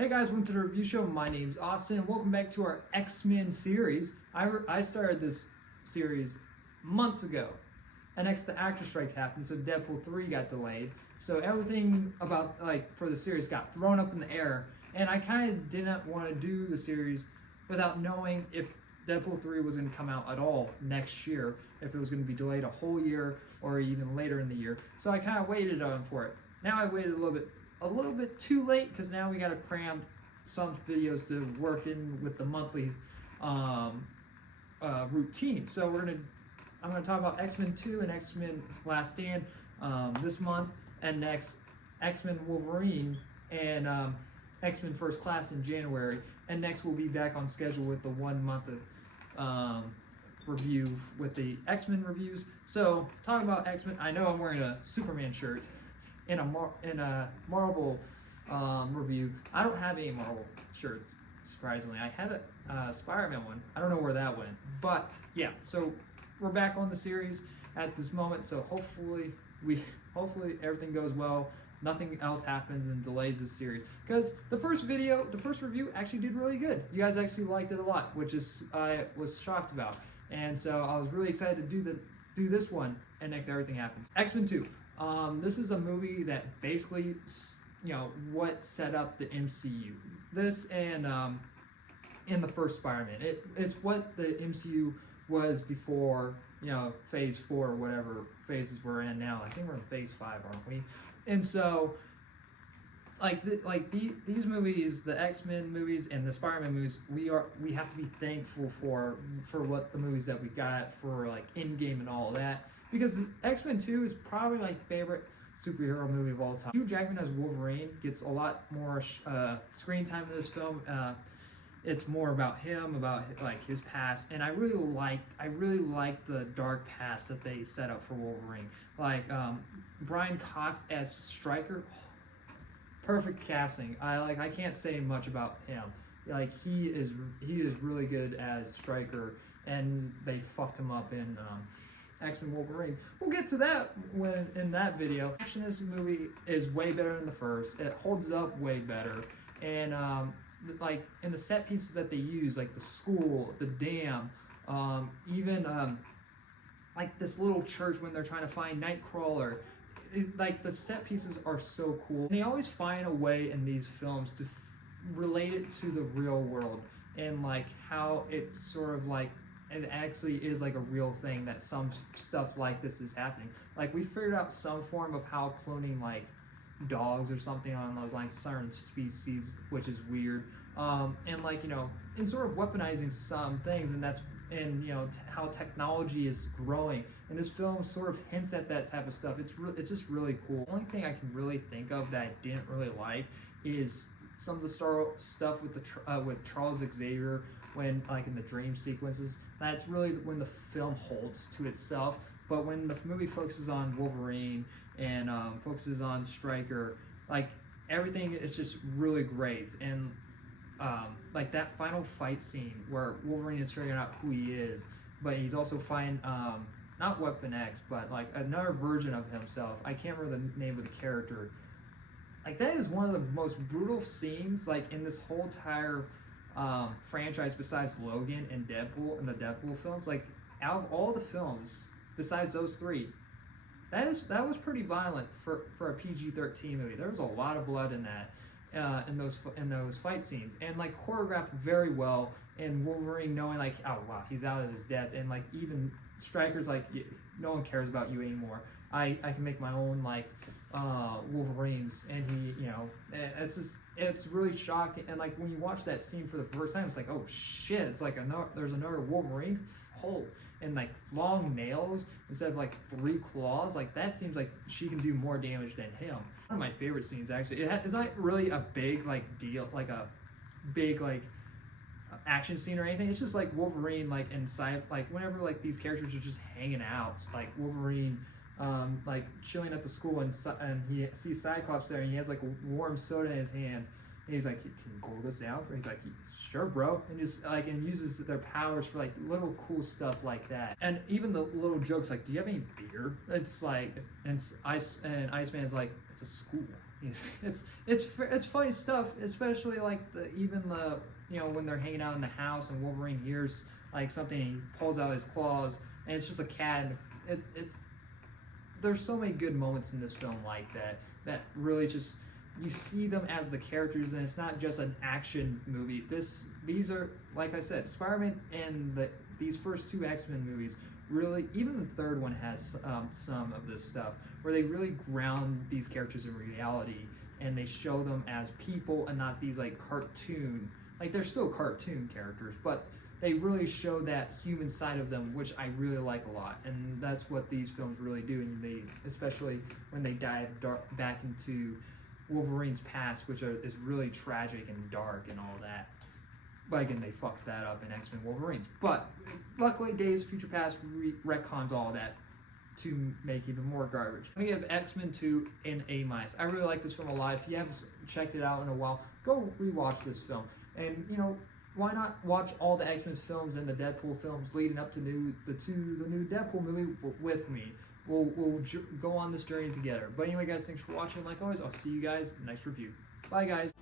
Hey guys, welcome to the review show. My name's Austin. Welcome back to our X-Men series. I started this series months ago, and next the actor strike happened, so Deadpool 3 got delayed. So everything about for the series got thrown up in the air, and I kind of didn't want to do the series without knowing if Deadpool 3 was going to come out at all next year, if it was going to be delayed a whole year or even later in the year. So I kind of waited on for it. Now I waited a little bit too late because now we got to cram some videos to work in with the monthly routine. So I'm gonna talk about X-Men 2 and X-Men Last Stand this month, and next X-Men Wolverine and X-Men First Class in January, and next we'll be back on schedule with the 1 month review with the X-Men reviews. So talking about X-Men, I know I'm wearing a Superman shirt in a Marvel review. I don't have any Marvel shirts, surprisingly. I had a Spider-Man one. I don't know where that went, but yeah. So we're back on the series at this moment. So hopefully everything goes well. Nothing else happens and delays this series, because the first review actually did really good. You guys actually liked it a lot, which is I was shocked about, and so I was really excited to do this one. And next, everything happens. X-Men 2. This is a movie that basically, what set up the MCU. This and in the first Spider-Man, it's what the MCU was before, Phase 4 or whatever phases we're in now. I think we're in Phase 5, aren't we? And so, these movies, the X-Men movies and the Spider-Man movies, we have to be thankful for what the movies that we got for Endgame and all of that. Because X-Men 2 is probably my favorite superhero movie of all time. Hugh Jackman as Wolverine gets a lot more screen time in this film. It's more about him, about his past, and I really liked the dark past that they set up for Wolverine. Brian Cox as Stryker, perfect casting. I can't say much about him. He is really good as Stryker, and they fucked him up in X-Men Wolverine. We'll get to that in that video. Action in this movie is way better than the first. It holds up way better, and in the set pieces that they use, like the school, the dam, even this little church when they're trying to find Nightcrawler. The set pieces are so cool. And they always find a way in these films to relate it to the real world, and how it sort of it actually is a real thing, that some stuff like this is happening. We figured out some form of how cloning dogs or something on those lines, certain species, which is weird. And sort of weaponizing some things, and how technology is growing. And this film sort of hints at that type of stuff. It's just really cool. The only thing I can really think of that I didn't really like is some of the stuff with Charles Xavier, when in the dream sequences. That's really when the film holds to itself. But when the movie focuses on Wolverine and focuses on Stryker, everything is just really great. And that final fight scene where Wolverine is figuring out who he is, but he's also fighting not Weapon X, but another version of himself. I can't remember the name of the character. That is one of the most brutal scenes in this whole entire franchise, besides Logan and Deadpool and the Deadpool films. Out of all the films besides those three, that was pretty violent for a PG-13 movie. There was a lot of blood in that, in those fight scenes, and choreographed very well. And Wolverine knowing oh wow, he's out of his depth, and even Stryker's no one cares about you anymore. I can make my own Wolverines, and it's really shocking. And when you watch that scene for the first time, it's oh shit, it's there's another Wolverine hole, and long nails instead of 3 claws. That seems she can do more damage than him. One of my favorite scenes, actually. It's not really a big deal, a big action scene or anything. It's just Wolverine inside, whenever these characters are just hanging out, Wolverine chilling at the school, and he sees Cyclops there, and he has a warm soda in his hands, and he's can you cool this down for? He's sure bro, and just and uses their powers for little cool stuff like that. And even the little jokes do you have any beer? It's and Iceman's it's a school. It's funny stuff, especially like even the when they're hanging out in the house and Wolverine hears like something and he pulls out his claws and it's just a cat. And it's there's so many good moments in this film like that really just you see them as the characters, and it's not just an action movie. These are, like I said, Spider-Man and these first two X-Men movies really, even the third one has some of this stuff where they really ground these characters in reality and they show them as people and not these like cartoon, like they're still cartoon characters, but they really show that human side of them, which I really like a lot, and that's what these films really do. And they, especially when they dive back into Wolverine's past, which is really tragic and dark and all that. But again, they fucked that up in X-Men Wolverines. But luckily, Days of Future Past retcons all that to make even more garbage. I'm gonna give X-Men 2 an A-. I really like this film a lot. If you haven't checked it out in a while, go rewatch this film. And why not watch all the X-Men films and the Deadpool films leading up to the new Deadpool movie with me? We'll go on this journey together. But anyway, guys, thanks for watching. Like always, I'll see you guys next review. Bye, guys.